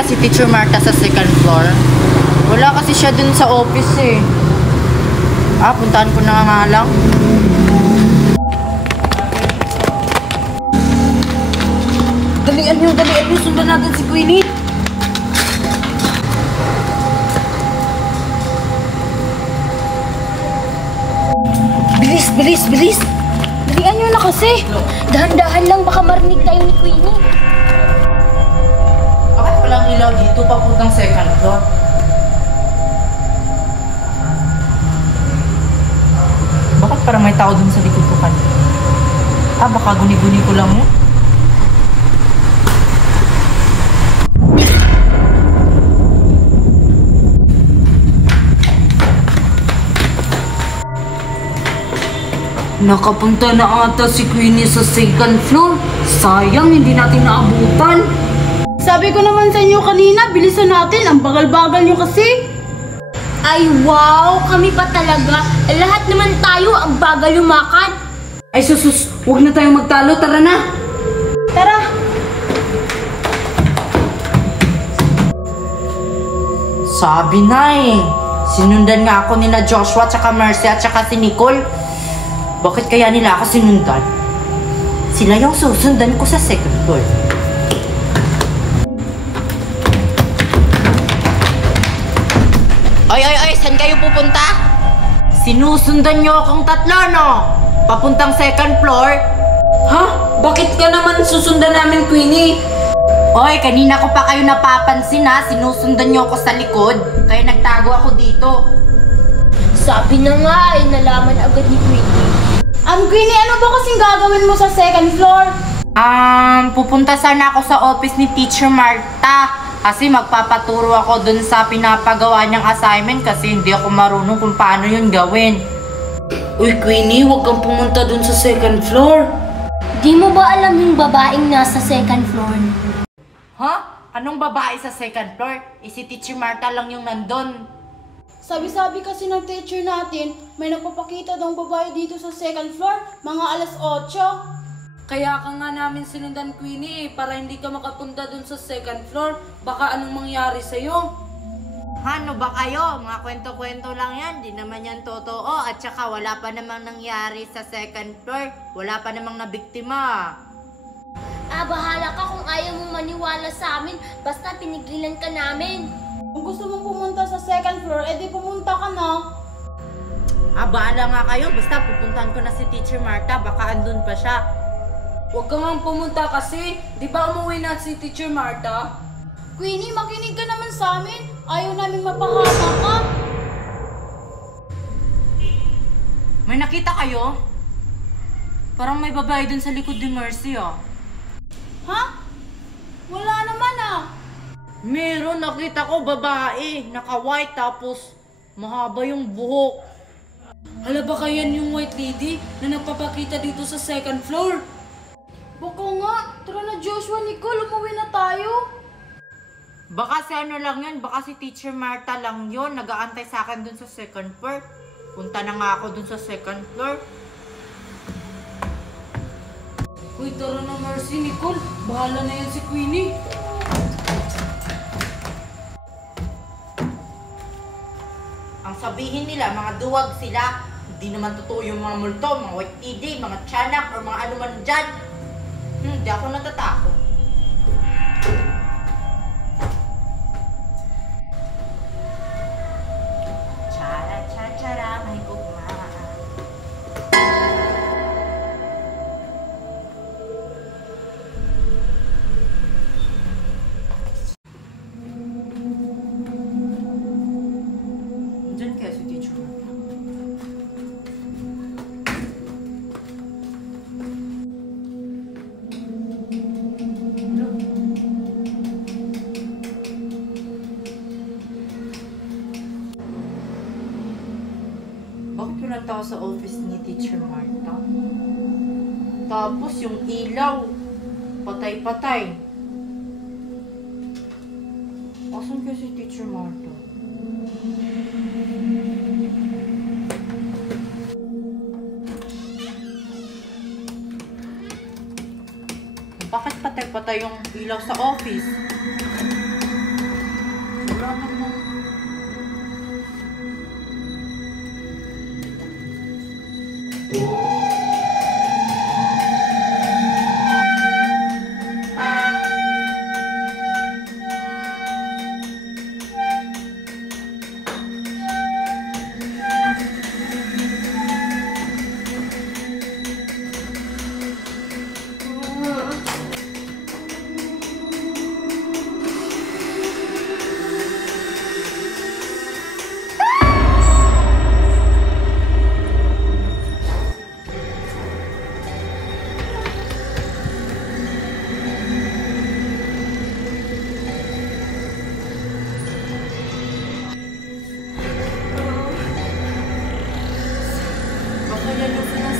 kaya si Teacher Marta sa second floor? Wala kasi siya dun sa office eh. Puntahan ko na nga lang. Dalian nyo. Sundan natin si Queenie. Bilis! Dalian nyo na kasi. Dahan-dahan lang, baka marinig tayo ni Queenie. Bakit walang ilaw dito papuntang second floor? Bakit parang may tao dun sa likod ko kanina? Baka guni-guni ko lang yun. Nakapunta na ata si Queenie sa second floor. Sayang, hindi natin naabutan. Sabi ko naman sa inyo kanina, bilisan natin. Ang bagal-bagal nyo kasi. Ay wow, kami pa talaga. Lahat naman tayo ang bagal lumakad. Ay sus, huwag na tayong magtalo. Tara na. Tara. Sabi na eh. Sinundan nga ako nila Joshua, tsaka Mercy, at tsaka si Nicole. Bakit kaya nila ako sinundan? Sila yung susundan ko sa second floor. Ay, saan kayo pupunta? Sinusundan nyo akong tatlo, no? Papuntang second floor? Ha? Bakit ka naman susundan namin, Queenie? Oy, kanina ko pa kayo napapansin ha. Sinusundan nyo ako sa likod. Kaya nagtago ako dito. Sabi na nga ay nalaman agad ni Queenie. Queenie, ano ba kasing gagawin mo sa second floor? Pupunta sana ako sa office ni Teacher Marta. Kasi magpapaturo ako dun sa pinapagawa niyang assignment kasi hindi ako marunong kung paano yun gawin. Uy, Queenie, huwag kang pumunta dun sa second floor. Di mo ba alam yung babaeng nasa second floor? Ha? Anong babae sa second floor? Si Teacher Marta lang yung nandun. Sabi-sabi kasi ng teacher natin, may nagpapakita daw babae dito sa second floor, mga alas 8. Kaya ka nga namin sinundan, Queenie, para hindi ka makapunta dun sa second floor. Baka anong mangyari sa'yo? Ano ba kayo? Mga kwento-kwento lang yan. Di naman yan totoo. At saka wala pa namang nangyari sa second floor. Wala pa namang nabiktima. Bahala ka kung ayaw mong maniwala sa amin. Basta pinigilan ka namin. Kung gusto mong pumunta sa second floor, edi pumunta ka na. Bahala nga kayo. Basta pupuntahan ko na si Teacher Marta. Baka andun pa siya. Huwag ka nga pumunta kasi. Di ba umuwi na si Teacher Marta? Queenie, makinig ka naman sa amin. Ayaw namin mapahama ka. May nakita kayo? Parang may babae dun sa likod ni Mercy Ha? Wala naman Meron, nakita ko babae. Naka-white tapos mahaba yung buhok. Hala, baka yan yung white lady na nagpapakita dito sa second floor? Baka nga. Tara na Joshua, Nicole, umuwi na tayo. Baka si ano lang yun, baka si Teacher Marta lang yun. Nag-aantay sa akin dun sa second floor. Punta na nga ako dun sa second floor. Uy, tara na Mercy, Nicole. Bahala na yan si Queenie. Ang sabihin nila, mga duwag sila. Hindi naman totoo yung mga multo, mga white lady, mga tiyanak, or mga ano man dyan. Hindi ako natatakot. Chara, may gugma. Diyan kaya si Teacher Marta. Bakit walang tao sa office ni Teacher Marta? Tapos yung ilaw, patay-patay. Asan kaya si Teacher Marta? Bakit patay-patay yung ilaw sa office?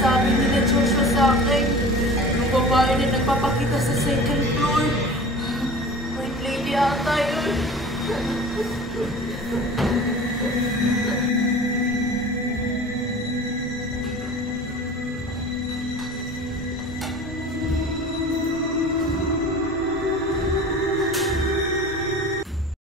sinasabi nila Joshua sa akin. Yung babae na nagpapakita sa second floor. White lady ata yun.